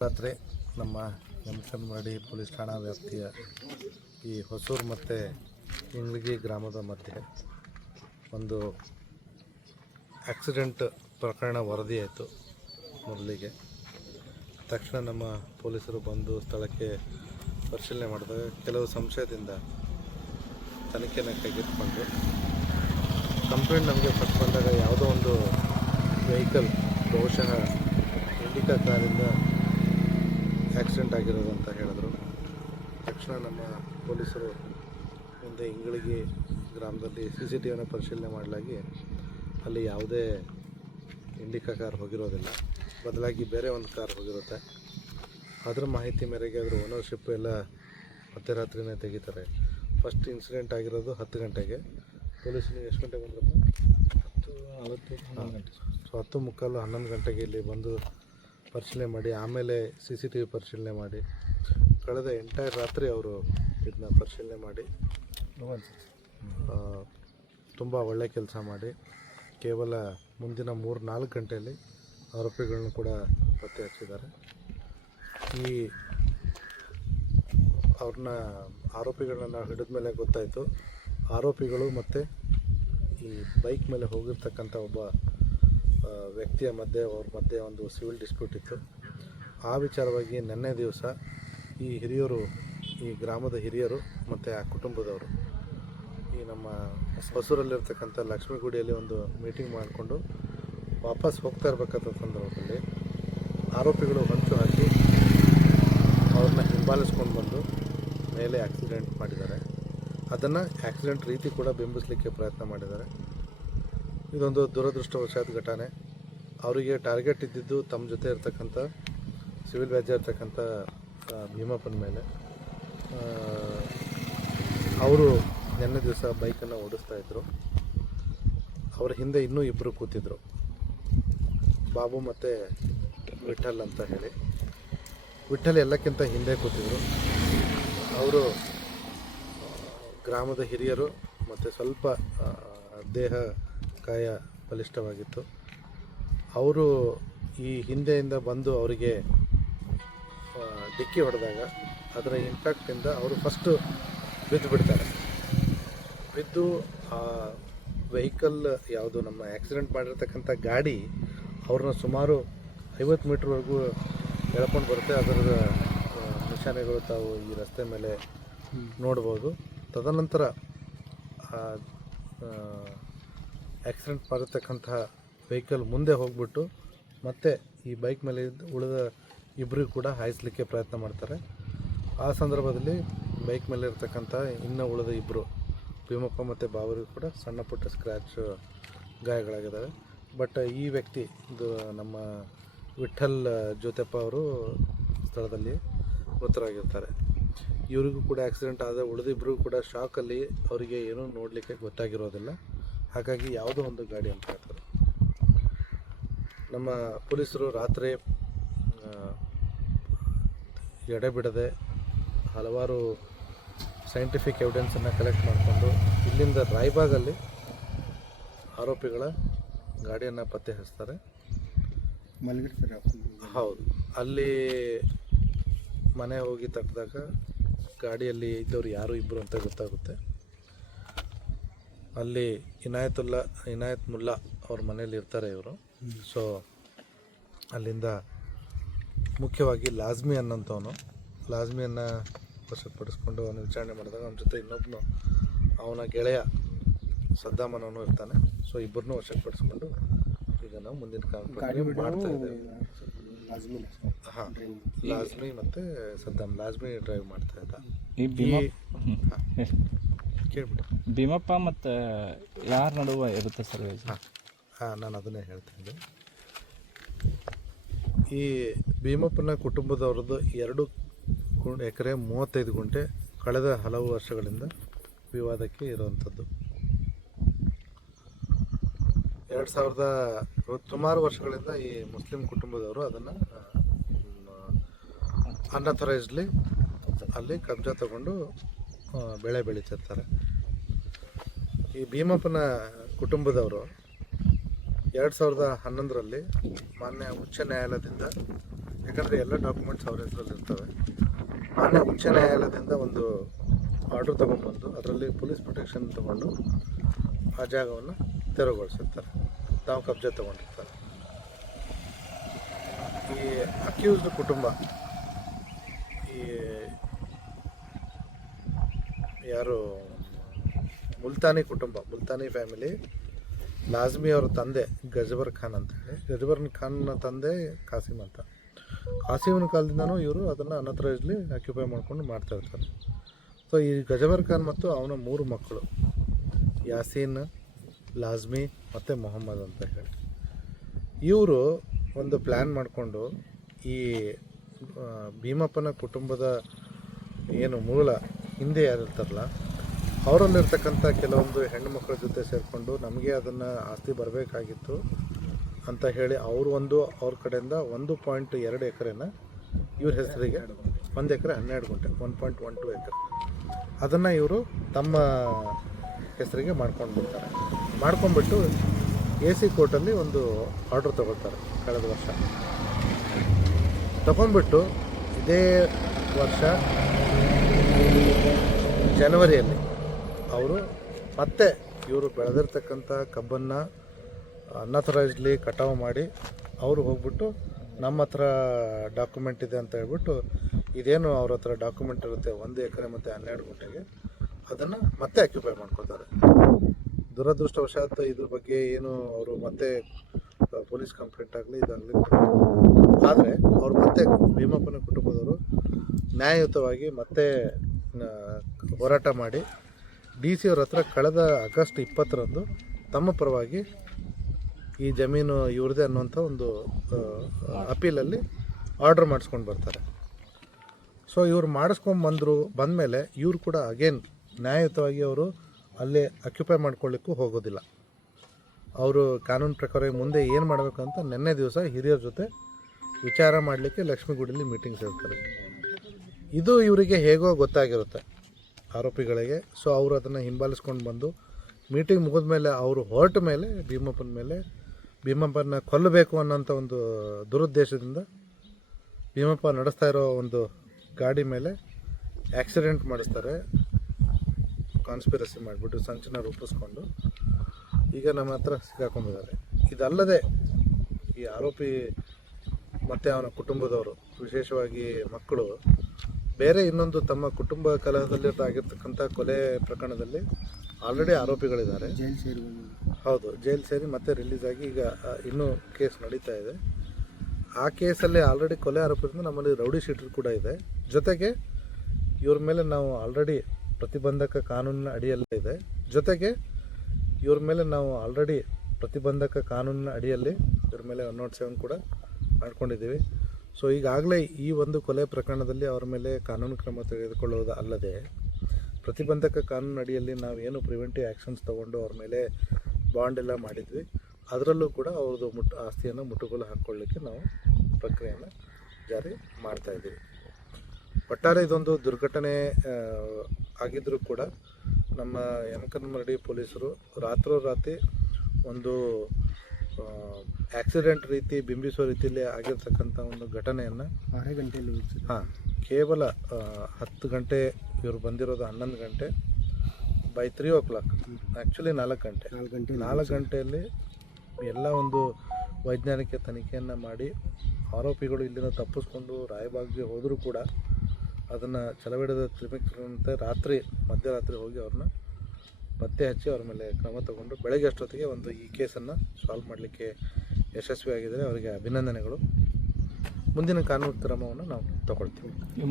ರಾತ್ರಿ ನಮ್ಮ ಯಮಕನ್ಮಡಿ ಪೊಲೀಸ್ ಠಾಣಾ ವ್ಯಾಪ್ತಿಯ ಈ ಹೊಸೂರು ಮತ್ತು ಇಂಗ್ಲಿಗಿ ಗ್ರಾಮದ ಮಧ್ಯೆ ಒಂದು ಆಕ್ಸಿಡೆಂಟ್ ಪ್ರಕರಣ ವರದಿಯಾಯಿತು ಮೊದಲಿಗೆ. ತಕ್ಷಣ ನಮ್ಮ ಪೊಲೀಸರು ಬಂದು ಸ್ಥಳಕ್ಕೆ ಪರಿಶೀಲನೆ ಮಾಡಿದಾಗ ಕೆಲವು ಸಂಶಯದಿಂದ ತನಿಖೆನ ಕೈಗೆತ್ತಿಕೊಂಡು ಕಂಪ್ಲೇಂಟ್ ನಮಗೆ ಫಸ್ಟ್ ಬಂದಾಗ ಯಾವುದೋ ಒಂದು ವೆಹಿಕಲ್ ಬಹುಶಃ ಇಂಡಿಕಾ ಕಾರಿಂದ ಆಕ್ಸಿಡೆಂಟ್ ಆಗಿರೋದು ಅಂತ ಹೇಳಿದ್ರು. ತಕ್ಷಣ ನಮ್ಮ ಪೊಲೀಸರು ಮುಂದೆ ಇಂಗಳಿಗೆ ಗ್ರಾಮದಲ್ಲಿ ಸಿ ಸಿ ಟಿ ವಿನ ಪರಿಶೀಲನೆ ಮಾಡಲಾಗಿ ಅಲ್ಲಿ ಯಾವುದೇ ಇಂಡಿಕಾ ಕಾರ್ ಹೋಗಿರೋದಿಲ್ಲ. ಬದಲಾಗಿ ಬೇರೆ ಒಂದು ಕಾರ್ ಹೋಗಿರುತ್ತೆ. ಅದರ ಮಾಹಿತಿ ಮೇರೆಗೆ ಅದ್ರ ಓನರ್ಶಿಪ್ ಎಲ್ಲ ಮಧ್ಯರಾತ್ರಿನೇ ತೆಗಿತಾರೆ. ಫಸ್ಟ್ ಇನ್ಸಿಡೆಂಟ್ ಆಗಿರೋದು ಹತ್ತು ಗಂಟೆಗೆ. ಪೊಲೀಸರು ಎಷ್ಟು ಗಂಟೆಗೆ ಬಂದ್ರಪ್ಪ ಹತ್ತು ಗಂಟೆ. ಸೊ ಹತ್ತು ಮುಕ್ಕಾಲು ಹನ್ನೊಂದು ಗಂಟೆಗೆ ಇಲ್ಲಿ ಬಂದು ಪರಿಶೀಲನೆ ಮಾಡಿ, ಆಮೇಲೆ ಸಿ ಸಿ ಟಿ ವಿ ಪರಿಶೀಲನೆ ಮಾಡಿ, ಕಳೆದ ಎಂಟೈರ್ ರಾತ್ರಿ ಅವರು ಇದನ್ನ ಪರಿಶೀಲನೆ ಮಾಡಿ ತುಂಬ ಒಳ್ಳೆ ಕೆಲಸ ಮಾಡಿ, ಕೇವಲ ಮುಂದಿನ ಮೂರು, ನಾಲ್ಕು ಗಂಟೆಯಲ್ಲಿ ಆರೋಪಿಗಳನ್ನು ಕೂಡ ಪತ್ತೆ ಹಚ್ಚಿದ್ದಾರೆ. ಈ ಅವ್ರನ್ನ ಆರೋಪಿಗಳನ್ನ ಹಿಡಿದ ಮೇಲೆ ಗೊತ್ತಾಯಿತು. ಆರೋಪಿಗಳು ಮತ್ತು ಈ ಬೈಕ್ ಮೇಲೆ ಹೋಗಿರ್ತಕ್ಕಂಥ ಒಬ್ಬ ವ್ಯಕ್ತಿಯ ಮಧ್ಯೆ ಅವ್ರ ಮಧ್ಯೆ ಒಂದು ಸಿವಿಲ್ ಡಿಸ್ಪ್ಯೂಟ್ ಇತ್ತು. ಆ ವಿಚಾರವಾಗಿ ನಿನ್ನೆ ದಿವಸ ಈ ಹಿರಿಯರು, ಈ ಗ್ರಾಮದ ಹಿರಿಯರು ಮತ್ತು ಆ ಕುಟುಂಬದವರು ಈ ನಮ್ಮ ಹೊಸೂರಲ್ಲಿರ್ತಕ್ಕಂಥ ಲಕ್ಷ್ಮೀಗುಡಿಯಲ್ಲಿ ಒಂದು ಮೀಟಿಂಗ್ ಮಾಡಿಕೊಂಡು ವಾಪಸ್ ಹೋಗ್ತಾ ಇರಬೇಕಾದ ಸಂದರ್ಭದಲ್ಲಿ ಆರೋಪಿಗಳು ಹೊಂಚು ಹಾಕಿ ಅವ್ರನ್ನ ಹಿಂಬಾಲಿಸ್ಕೊಂಡು ಬಂದು ಮೇಲೆ ಆಕ್ಸಿಡೆಂಟ್ ಮಾಡಿದ್ದಾರೆ. ಅದನ್ನು ಆಕ್ಸಿಡೆಂಟ್ ರೀತಿ ಕೂಡ ಬಿಂಬಿಸಲಿಕ್ಕೆ ಪ್ರಯತ್ನ ಮಾಡಿದ್ದಾರೆ. ಇದೊಂದು ದುರದೃಷ್ಟವಶಾತ್ ಘಟನೆ. ಅವರಿಗೆ ಟಾರ್ಗೆಟ್ ಇದ್ದಿದ್ದು ತಮ್ಮ ಜೊತೆ ಇರ್ತಕ್ಕಂಥ, ಸಿವಿಲ್ ವ್ಯಾಜ್ಯ ಇರ್ತಕ್ಕಂಥ ಭೀಮಪ್ಪನ ಮೇಲೆ. ಅವರು ನಿನ್ನೆ ದಿವಸ ಬೈಕನ್ನು ಓಡಿಸ್ತಾ ಇದ್ದರು ಅವರ ಹಿಂದೆ ಇನ್ನೂ ಇಬ್ಬರು ಕೂತಿದ್ರು. ಬಾಬು ಮತ್ತು ವಿಠಲ್ ಅಂತ ಹೇಳಿ. ವಿಠಲ್ ಎಲ್ಲಕ್ಕಿಂತ ಹಿಂದೆ ಕೂತಿದ್ರು. ಅವರು ಗ್ರಾಮದ ಹಿರಿಯರು ಮತ್ತು ಸ್ವಲ್ಪ ದೇಹ ಕಾಯ ಬಲಿಷ್ಠವಾಗಿತ್ತು. ಅವರು ಈ ಹಿಂದೆಯಿಂದ ಬಂದು ಅವರಿಗೆ ಡಿಕ್ಕಿ ಹೊಡೆದಾಗ ಅದರ ಇಂಪ್ಯಾಕ್ಟಿಂದ ಅವರು ಫಸ್ಟು ಬಿದ್ದು ಬಿಡ್ತಾರೆ. ಬಿದ್ದು ಆ ವೆಹಿಕಲ್ ಯಾವುದು ನಮ್ಮ ಆ್ಯಕ್ಸಿಡೆಂಟ್ ಮಾಡಿರ್ತಕ್ಕಂಥ ಗಾಡಿ ಅವ್ರನ್ನ ಸುಮಾರು ಐವತ್ತು ಮೀಟ್ರ್ವರೆಗೂ ಎಳ್ಕೊಂಡು ಬರುತ್ತೆ. ಅದರ ನಿಶಾನೆಗಳು ತಾವು ಈ ರಸ್ತೆ ಮೇಲೆ ನೋಡ್ಬೋದು. ತದನಂತರ ಆಕ್ಸಿಡೆಂಟ್ ಮಾಡಿರ್ತಕ್ಕಂತಹ ವೆಹಿಕಲ್ ಮುಂದೆ ಹೋಗ್ಬಿಟ್ಟು ಮತ್ತೆ ಈ ಬೈಕ್ ಮೇಲೆ ಉಳಿದ ಇಬ್ಬರಿಗೂ ಕೂಡ ಹಾಯಿಸ್ಲಿಕ್ಕೆ ಪ್ರಯತ್ನ ಮಾಡ್ತಾರೆ. ಆ ಸಂದರ್ಭದಲ್ಲಿ ಬೈಕ್ ಮೇಲೆ ಇರ್ತಕ್ಕಂಥ ಇನ್ನೂ ಉಳಿದ ಇಬ್ಬರು ಭೀಮಪ್ಪ ಮತ್ತು ಬಾವರಿಗೂ ಕೂಡ ಸಣ್ಣ ಪುಟ್ಟ ಸ್ಕ್ರ್ಯಾಚ್ ಗಾಯಗಳಾಗಿದ್ದಾವೆ ಬಟ್ ಈ ವ್ಯಕ್ತಿ, ಇದು ನಮ್ಮ ವಿಠಲ್ ಜ್ಯೋತಪ್ಪ ಅವರು ಸ್ಥಳದಲ್ಲಿ ಮೃತರಾಗಿರ್ತಾರೆ. ಇವರಿಗೂ ಕೂಡ ಆಕ್ಸಿಡೆಂಟ್ ಆದರೆ ಉಳಿದಿಬ್ಬರು ಕೂಡ ಶಾಕಲ್ಲಿ ಅವರಿಗೆ ಏನೂ ನೋಡಲಿಕ್ಕೆ ಗೊತ್ತಾಗಿರೋದಿಲ್ಲ. ಹಾಗಾಗಿ ಯಾವುದೋ ಒಂದು ಗಾಡಿ ಅಂತ ಹೇಳ್ತಾರೆ. ನಮ್ಮ ಪೊಲೀಸರು ರಾತ್ರಿ ಎಡೆಬಿಡದೆ ಹಲವಾರು ಸೈಂಟಿಫಿಕ್ ಎವಿಡೆನ್ಸನ್ನು ಕಲೆಕ್ಟ್ ಮಾಡಿಕೊಂಡು ಇಲ್ಲಿಂದ ರಾಯ್ಬಾಗಲ್ಲಿ ಆರೋಪಿಗಳ ಗಾಡಿಯನ್ನು ಪತ್ತೆ ಹಚ್ತಾರೆ ಮಲಗಿರ್ತಾರೆ ಹೌದು. ಅಲ್ಲಿ ಮನೆ ಹೋಗಿ ತಟ್ಟಿದಾಗ ಗಾಡಿಯಲ್ಲಿ ಇದ್ದವ್ರು ಯಾರು ಇಬ್ಬರು ಅಂತ ಗೊತ್ತಾಗುತ್ತೆ. ಅಲ್ಲಿ ಇನಾಯತುಲ್ಲಾ ಇನಾಯತ್ ಮುಲ್ಲಾ ಅವ್ರ ಮನೇಲಿ ಇರ್ತಾರೆ ಇವರು. ಸೊ ಅಲ್ಲಿಂದ ಮುಖ್ಯವಾಗಿ ಲಾಜ್ಮಿ ಅನ್ನೋಂಥವನು. ಲಾಜ್ಮಿಯನ್ನು ವಶಪಡಿಸ್ಕೊಂಡು ಅವನು ವಿಚಾರಣೆ ಮಾಡಿದಾಗ ಅವನ ಜೊತೆ ಇನ್ನೊಬ್ಬನು ಅವನ ಗೆಳೆಯ ಸದ್ದಾಮನವನು ಅನ್ನೋನು ಇರ್ತಾನೆ. ಸೊ ಇಬ್ಬರನ್ನೂ ವಶಪಡಿಸ್ಕೊಂಡು ಈಗ ನಾವು ಮುಂದಿನ ಕಾರ್ಯಕ್ರಮ ಮಾಡ್ತಾ ಇದ್ದೇವೆ. ಹಾಂ ಲಾಜ್ಮಿ ಮತ್ತು ಸದ್ದಾಮ್ ಲಾಜ್ಮಿ ಡ್ರೈವ್ ಮಾಡ್ತಾ ಇದ್ದ. ಕೇಳ್ಬಿಟ್ಟು ಭೀಮಪ್ಪ ಮತ್ತು ಯಾರ ನಡುವೆ ಇರುತ್ತೆ ಸರ್ ಹಾಂ. ನಾನು ಅದನ್ನೇ ಹೇಳ್ತಾ ಇದ್ದೆ. ಈ ಭೀಮಪ್ಪನ ಕುಟುಂಬದವ್ರದ್ದು ಎರಡು ಎಕರೆ ಮೂವತ್ತೈದು ಗುಂಟೆ ಕಳೆದ ಹಲವು ವರ್ಷಗಳಿಂದ ವಿವಾದಕ್ಕೆ ಇರುವಂಥದ್ದು. ಎರಡು ಸಾವಿರದ ಸುಮಾರು ವರ್ಷಗಳಿಂದ ಈ ಮುಸ್ಲಿಂ ಕುಟುಂಬದವರು ಅದನ್ನು ಅನ್ಅಥರೈಸ್ಡ್ಲಿ ಅಲ್ಲಿ ಕಬ್ಜಾ ತಗೊಂಡು ಬೆಳೆ ಬೆಳೀತಿರ್ತಾರೆ. ಈ ಭೀಮಪ್ಪನ ಕುಟುಂಬದವರು ಎರಡು ಸಾವಿರದ ಹನ್ನೊಂದರಲ್ಲಿ ಮಾನ್ಯ ಉಚ್ಚ ನ್ಯಾಯಾಲಯದಿಂದ, ಯಾಕಂದರೆ ಎಲ್ಲ ಡಾಕ್ಯುಮೆಂಟ್ಸ್ ಅವ್ರ ಹೆಸರಲ್ಲಿ ಇರ್ತವೆ, ಮಾನ್ಯ ಉಚ್ಚ ನ್ಯಾಯಾಲಯದಿಂದ ಒಂದು ಆರ್ಡರ್ ತೊಗೊಂಡ್ಬಂದು, ಅದರಲ್ಲಿ ಪೊಲೀಸ್ ಪ್ರೊಟೆಕ್ಷನ್ ತೊಗೊಂಡು ಆ ಜಾಗವನ್ನು ತೆರವುಗೊಳಿಸಿರ್ತಾರೆ. ತಾವು ಕಬ್ಜೆ ತೊಗೊಂಡಿರ್ತಾರೆ. ಈ ಅಕ್ಯೂಸ್ಡ್ ಕುಟುಂಬ, ಈ ಯಾರು, ಮುಲ್ತಾನಿ ಕುಟುಂಬ, ಮುಲ್ತಾನಿ ಫ್ಯಾಮಿಲಿ ಲಾಜ್ಮಿ ಅವರ ತಂದೆ ಗಜಬರ್ ಖಾನ್ ಅಂತ ಹೇಳಿ. ಗಜಬರ್ ಖಾನ್ನ ತಂದೆ ಕಾಸಿಮ್ ಅಂತ. ಕಾಸಿಮನ ಕಾಲದಿಂದನೂ ಇವರು ಅದನ್ನು ಅನಥರೈಸ್ಲಿ ಆಕ್ಯುಪೈ ಮಾಡ್ಕೊಂಡು ಮಾಡ್ತಾ ಇರ್ತಾರೆ. ಸೊ ಈ ಗಜಬರ್ ಖಾನ್ ಮತ್ತು ಅವನ ಮೂರು ಮಕ್ಕಳು, ಯಾಸೀನ್, ಲಾಜ್ಮಿ ಮತ್ತು ಮೊಹಮ್ಮದ್ ಅಂತ ಹೇಳಿ. ಇವರು ಒಂದು ಪ್ಲ್ಯಾನ್ ಮಾಡಿಕೊಂಡು ಈ ಭೀಮಪ್ಪನ ಕುಟುಂಬದ ಏನು ಮೂಲ ಹಿಂದೆ ಯಾರಿರ್ತಾರಲ್ಲ ಅವರಲ್ಲಿರ್ತಕ್ಕಂಥ ಕೆಲವೊಂದು ಹೆಣ್ಣು ಮಕ್ಕಳ ಜೊತೆ ಸೇರಿಕೊಂಡು ನಮಗೆ ಅದನ್ನು ಆಸ್ತಿ ಬರಬೇಕಾಗಿತ್ತು ಅಂತ ಹೇಳಿ ಅವರು ಒಂದು, ಅವ್ರ ಕಡೆಯಿಂದ ಒಂದು ಪಾಯಿಂಟ್ ಎರಡು ಎಕರೆನ ಇವ್ರ ಹೆಸರಿಗೆ ಒಂದು ಎಕರೆ ಹನ್ನೆರಡು ಗುಂಟೆ one point one two acre. ಅದನ್ನು ಇವರು ತಮ್ಮ ಹೆಸರಿಗೆ ಮಾಡ್ಕೊಂಡು ಬಿಡ್ತಾರೆ. ಮಾಡ್ಕೊಂಡ್ಬಿಟ್ಟು ಎ ಸಿ ಕೋರ್ಟಲ್ಲಿ ಒಂದು ಆರ್ಡ್ರ್ ತಗೊಳ್ತಾರೆ ಕಳೆದ ವರ್ಷ. ತಗೊಂಡ್ಬಿಟ್ಟು ಇದೇ ವರ್ಷ ಜನವರಿಯಲ್ಲಿ ಅವರು ಮತ್ತೆ ಇವರು ಬೆಳೆದಿರ್ತಕ್ಕಂಥ ಕಬ್ಬನ್ನು ಅನ್ನಥರೈಸ್ಲಿ ಕಟಾವು ಮಾಡಿ ಅವರು ಹೋಗ್ಬಿಟ್ಟು ನಮ್ಮ ಹತ್ರ ಡಾಕ್ಯುಮೆಂಟ್ ಇದೆ ಅಂತ ಹೇಳ್ಬಿಟ್ಟು ಇದೇನು ಅವ್ರ ಹತ್ರ ಡಾಕ್ಯುಮೆಂಟ್ ಇರುತ್ತೆ, ಒಂದು ಎಕರೆ ಮತ್ತು ಹನ್ನೆರಡು ಗುಂಟೆಗೆ, ಅದನ್ನು ಮತ್ತೆ ಆಕ್ಯುಪೈ ಮಾಡ್ಕೊತಾರೆ ದುರದೃಷ್ಟವಶಾತ್ ಇದ್ರ ಬಗ್ಗೆ ಏನು ಅವರು ಮತ್ತೆ ಪೊಲೀಸ್ ಕಂಪ್ಲೇಂಟ್ ಆಗಲಿ ಇದಾಗಲಿ ಆದರೆ ಅವ್ರು ಮತ್ತೆ ಭೀಮಪ್ಪನ ಕುಟುಂಬದವರು ನ್ಯಾಯಯುತವಾಗಿ ಮತ್ತೆ ಹೋರಾಟ ಮಾಡಿ ಡಿ ಸಿ ಅವ್ರ ಹತ್ರ ಕಳೆದ ಆಗಸ್ಟ್ ಇಪ್ಪತ್ತರಂದು ತಮ್ಮ ಪರವಾಗಿ ಈ ಜಮೀನು ಇವ್ರದೇ ಅನ್ನುವಂಥ ಒಂದು ಅಪೀಲಲ್ಲಿ ಆರ್ಡ್ರ್ ಮಾಡಿಸ್ಕೊಂಡು ಬರ್ತಾರೆ. ಸೊ ಇವ್ರು ಮಾಡಿಸ್ಕೊಂಡು ಬಂದರು, ಬಂದಮೇಲೆ ಇವರು ಕೂಡ ಅಗೇನ್ ನ್ಯಾಯಯುತವಾಗಿ ಅವರು ಅಲ್ಲೇ ಅಕ್ಯುಪೈ ಮಾಡ್ಕೊಳ್ಳಿಕ್ಕೂ ಹೋಗೋದಿಲ್ಲ. ಅವರು ಕಾನೂನು ಪ್ರಕಾರ ಮುಂದೆ ಏನು ಮಾಡಬೇಕಂತ ನಿನ್ನೆ ದಿವಸ ಹಿರಿಯರ ಜೊತೆ ವಿಚಾರ ಮಾಡಲಿಕ್ಕೆ ಲಕ್ಷ್ಮೀಗುಡಿಲಿ ಮೀಟಿಂಗ್ ಸೇರ್ತಾರೆ ಇದು ಇವರಿಗೆ ಹೇಗೋ ಗೊತ್ತಾಗಿರುತ್ತೆ ಆರೋಪಿಗಳಿಗೆ. ಸೊ ಅವರು ಅದನ್ನು ಹಿಂಬಾಲಿಸ್ಕೊಂಡು ಬಂದು ಮೀಟಿಂಗ್ ಮುಗಿದ ಮೇಲೆ ಅವರು ಹೊರಟ ಮೇಲೆ ಭೀಮಪ್ಪನ ಮೇಲೆ ಭೀಮಪ್ಪನ ಕೊಲ್ಲಬೇಕು ಅನ್ನೋಂಥ ಒಂದು ದುರುದ್ದೇಶದಿಂದ ಭೀಮಪ್ಪ ನಡೆಸ್ತಾ ಇರೋ ಒಂದು ಗಾಡಿ ಮೇಲೆ ಆ್ಯಕ್ಸಿಡೆಂಟ್ ಮಾಡಿಸ್ತಾರೆ. ಕಾನ್ಸ್ಪಿರಸಿ ಮಾಡಿಬಿಟ್ಟು ಸಂಚನ ರೂಪಿಸ್ಕೊಂಡು ಈಗ ನಮ್ಮ ಹತ್ರ ಸಿಗಾಕೊಂಡಿದ್ದಾರೆ ಇದಲ್ಲದೆ ಈ ಆರೋಪಿ ಮತ್ತು ಅವನ ಕುಟುಂಬದವರು, ವಿಶೇಷವಾಗಿ ಮಕ್ಕಳು ಬೇರೆ ಇನ್ನೊಂದು ತಮ್ಮ ಕುಟುಂಬ ಕಲಹದಲ್ಲಿ ಆಗಿರ್ತಕ್ಕಂಥ ಕೊಲೆ ಪ್ರಕರಣದಲ್ಲಿ ಆಲ್ರೆಡಿ ಆರೋಪಿಗಳಿದ್ದಾರೆ. ಜೈಲ್ ಸೇರಿ ಹೌದು ಜೈಲು ಸೇರಿ ಮತ್ತೆ ರಿಲೀಸ್ ಆಗಿ ಈಗ ಇನ್ನೂ ಕೇಸ್ ನಡೀತಾ ಇದೆ. ಆ ಕೇಸಲ್ಲಿ ಆಲ್ರೆಡಿ ಕೊಲೆ ಆರೋಪದಿಂದ ನಮ್ಮಲ್ಲಿ ರೌಡಿ ಶೀಟರ್ ಕೂಡ ಇದೆ. ಜೊತೆಗೆ ಇವ್ರ ಮೇಲೆ ನಾವು ಆಲ್ರೆಡಿ ಪ್ರತಿಬಂಧಕ ಕಾನೂನಿನ ಅಡಿಯಲ್ಲೇ ಇದೆ. ಜೊತೆಗೆ ಇವ್ರ ಮೇಲೆ ನಾವು ಆಲ್ರೆಡಿ ಪ್ರತಿಬಂಧಕ ಕಾನೂನಿನ ಅಡಿಯಲ್ಲಿ ಇವ್ರ ಮೇಲೆ ಒನ್ ನಾಟ್ ಸೆವೆನ್ ಕೂಡ ಮಾಡ್ಕೊಂಡಿದ್ದೀವಿ. ಸೊ ಈಗಾಗಲೇ ಈ ಒಂದು ಕೊಲೆ ಪ್ರಕರಣದಲ್ಲಿ ಅವರ ಮೇಲೆ ಕಾನೂನು ಕ್ರಮ ತೆಗೆದುಕೊಳ್ಳುವುದು ಅಲ್ಲದೆ, ಪ್ರತಿಬಂಧಕ ಕಾನೂನು ಅಡಿಯಲ್ಲಿ ನಾವು ಏನು ಪ್ರಿವೆಂಟಿವ್ ಆ್ಯಕ್ಷನ್ಸ್ ತೊಗೊಂಡು ಅವ್ರ ಮೇಲೆ ಬಾಂಡ್ ಎಲ್ಲ ಮಾಡಿದ್ವಿ, ಅದರಲ್ಲೂ ಕೂಡ ಅವ್ರದ್ದು ಮುಟ್ಟು ಆಸ್ತಿಯನ್ನು ಮುಟ್ಟುಗೋಲು ಹಾಕ್ಕೊಳ್ಳಿಕ್ಕೆ ನಾವು ಪ್ರಕ್ರಿಯೆಯನ್ನು ಜಾರಿ ಮಾಡ್ತಾ ಇದ್ದೀವಿ. ಒಟ್ಟಾರೆ ಇದೊಂದು ದುರ್ಘಟನೆ ಆಗಿದ್ದರೂ ಕೂಡ ನಮ್ಮ ಯಮಕನ್ಮರಡಿ ಪೊಲೀಸರು ರಾತ್ರೋರಾತ್ರಿ ಒಂದು ಆಕ್ಸಿಡೆಂಟ್ ರೀತಿ ಬಿಂಬಿಸುವ ರೀತಿಯಲ್ಲಿ ಆಗಿರ್ತಕ್ಕಂಥ ಒಂದು ಘಟನೆಯನ್ನು ಆರೇ ಗಂಟೆಯಲ್ಲಿ ಹಾಂ ಕೇವಲ ಹತ್ತು ಗಂಟೆ ಇವರು ಬಂದಿರೋದು ಹನ್ನೊಂದು ಗಂಟೆ by three o'clock actually ನಾಲ್ಕು ಗಂಟೆ. ನಾಲ್ಕು ಗಂಟೆ ನಾಲ್ಕು ಗಂಟೆಯಲ್ಲಿ ಎಲ್ಲ ಒಂದು ವೈಜ್ಞಾನಿಕ ತನಿಖೆಯನ್ನು ಮಾಡಿ ಆರೋಪಿಗಳು ಇಲ್ಲಿನ ತಪ್ಪಿಸ್ಕೊಂಡು ರಾಯಬಾಗ್ಗೆ ಹೋದರೂ ಕೂಡ ಅದನ್ನು ಚಲವಿಡದ ತ್ರಿಮಿಕ್ರಂತೆ ರಾತ್ರಿ ಮಧ್ಯರಾತ್ರಿ ಹೋಗಿ ಅವ್ರನ್ನ ಪತ್ತೆ ಹಚ್ಚಿ ಅವ್ರ ಮೇಲೆ ಕ್ರಮ ತಗೊಂಡು ಬೆಳಗ್ಗೆ ಅಷ್ಟೊತ್ತಿಗೆ ಒಂದು ಈ ಕೇಸನ್ನು ಸಾಲ್ವ್ ಮಾಡಲಿಕ್ಕೆ ಯಶಸ್ವಿಯಾಗಿದ್ದಾರೆ ಅವರಿಗೆ ಅಭಿನಂದನೆಗಳು. ಮುಂದಿನ ಕಾನೂನು ಕ್ರಮವನ್ನು ನಾವು ತಗೊಳ್ತೀವಿ.